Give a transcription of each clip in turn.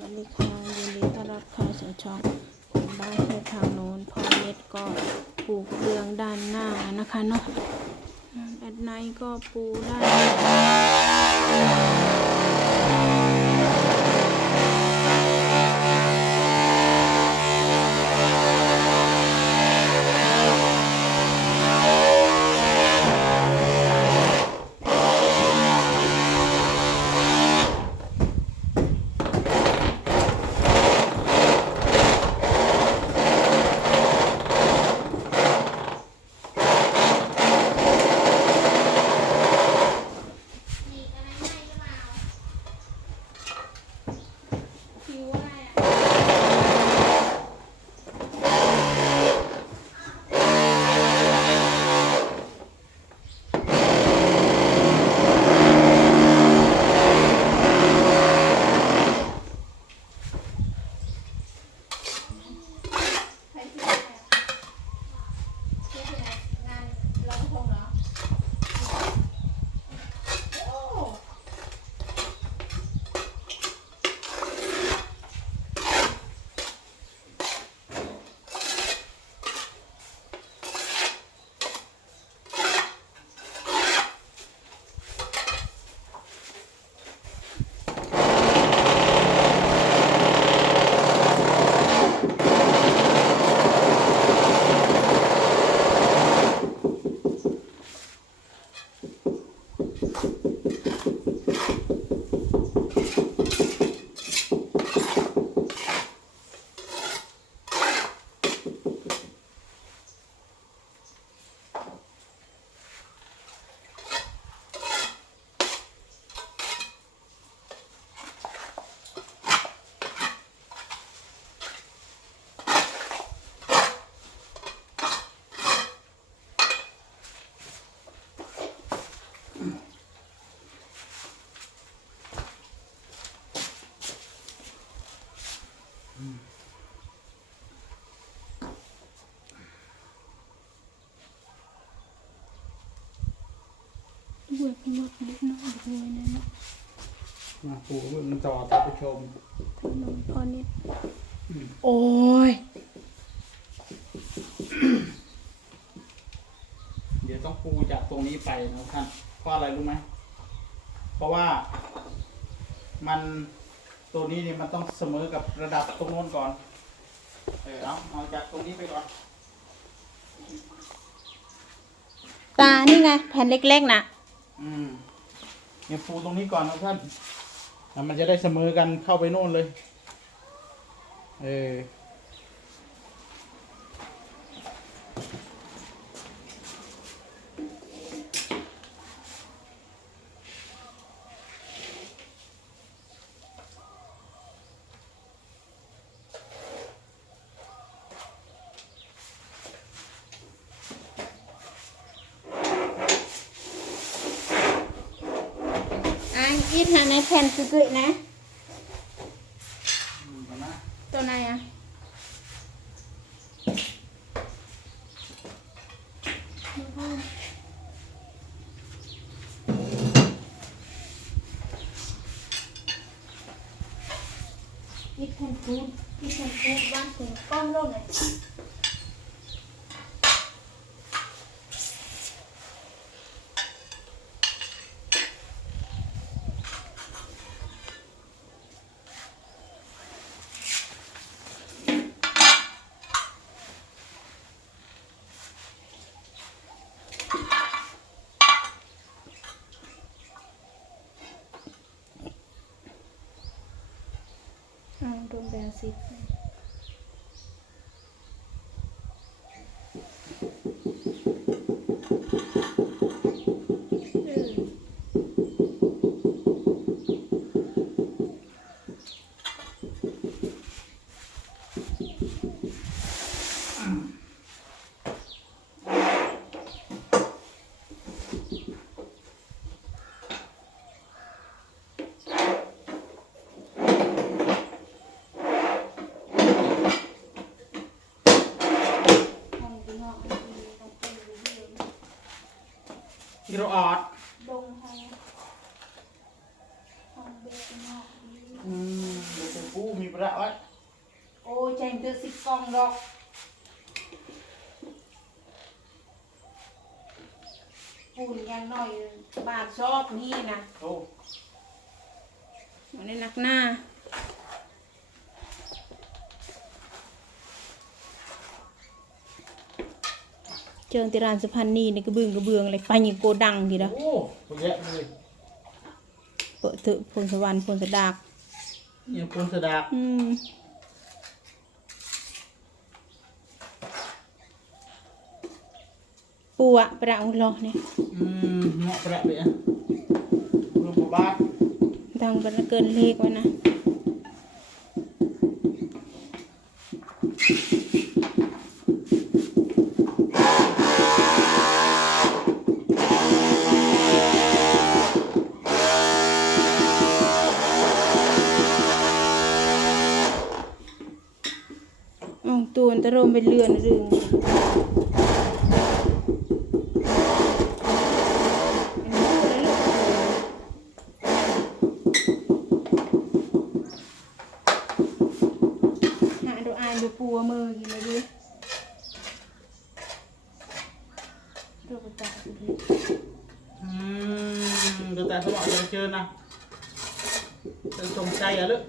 วัสดีค่ะยินดีต้อนรับเข้าสู่ช่องคนบ้านเที่ทางโน้นพอเม็ดก็ปลูกเรืองด้านหน้านะคะเนาะแอดไนก็ปูด้าน วยพยศเล็กน้อยด้วยนะเนาะมาปูกระเบื้องต่อท่านผู้ชมถนนพอเน็ตโอ้ย เดี๋ยวต้องปูจากตรงนี้ไปนะท่านเพราะอะไรรู้ไหมเพราะว่ามันตัวนี้เนี่ยมันต้องเสมอกับระดับตรงโน้นก่อน เออเอาเอาจากตรงนี้ไปก่อน ตา นี่ไง แผ่นเล็กๆนะ อืมเนี่ยปูตรงนี้ก่อนนะท่านมันจะได้เสมอกันเข้าไปโน่นเลย เออ อะอีทหาในแผ่นคือๆนะอืมเอานะ ตัวไหนอะอีทแผ่นฟูดอีทแผ่นฟูดบ้านถึงกล้องโลกเลย อ่ กิโรออดบงหองหองเบกนอกอืมเดี๋ยวจะกู้มีประวัติโอ้ยใจมันจะสิกองหรอกปูนกังหน่อยบาทชอบนี่นะโอ้ มันได้นักหน้า จิงติรานสุพรรณนี่ในกระเบืองกระเบืองอะไรไปยิงโกดังทีเดียวโอ้ตัวแยะเลยเปิดเถอะพลสวรรค์พลสดากเนี่ยคนสะดากอืมปูอะประอุลอเนี่ยอืมเหมาะประไปอะรวมบาทดังกันเกินเลขไว้นะ เป็นเรือนรึงหาดูอายดูปัวมือกินเลยดิดูกระต่าดิอืมดี๋ยวแต่สมองจะเจอนะจะสมใจอะลึก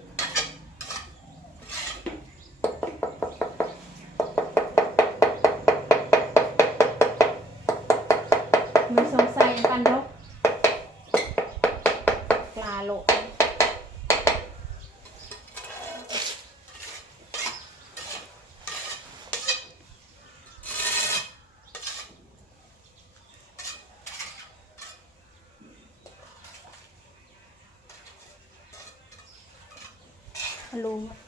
falou.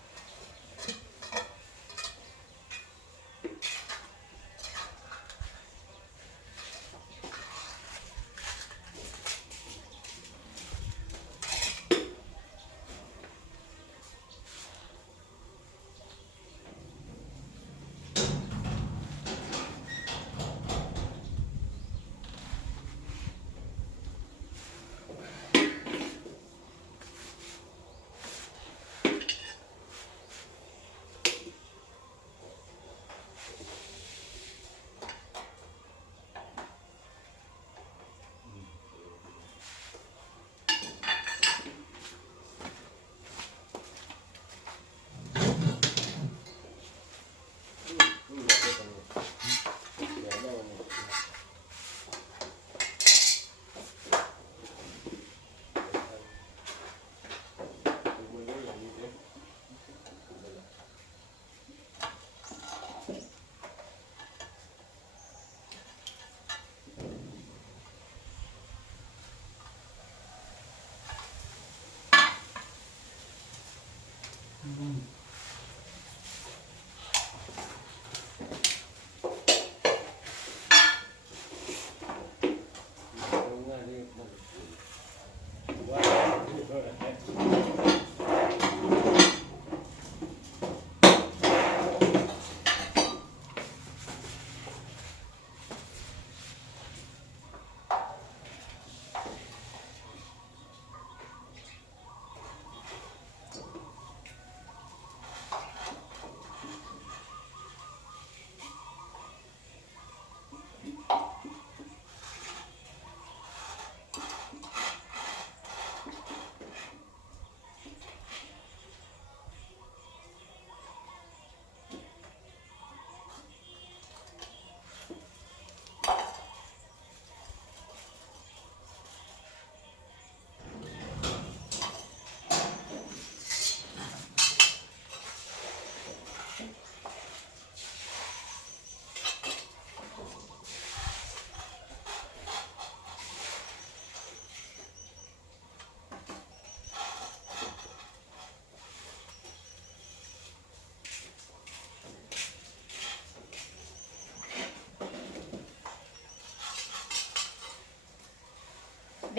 ล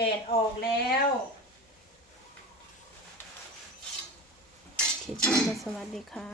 แดดออกแล้วคิดว่าสวัสดีค่ะ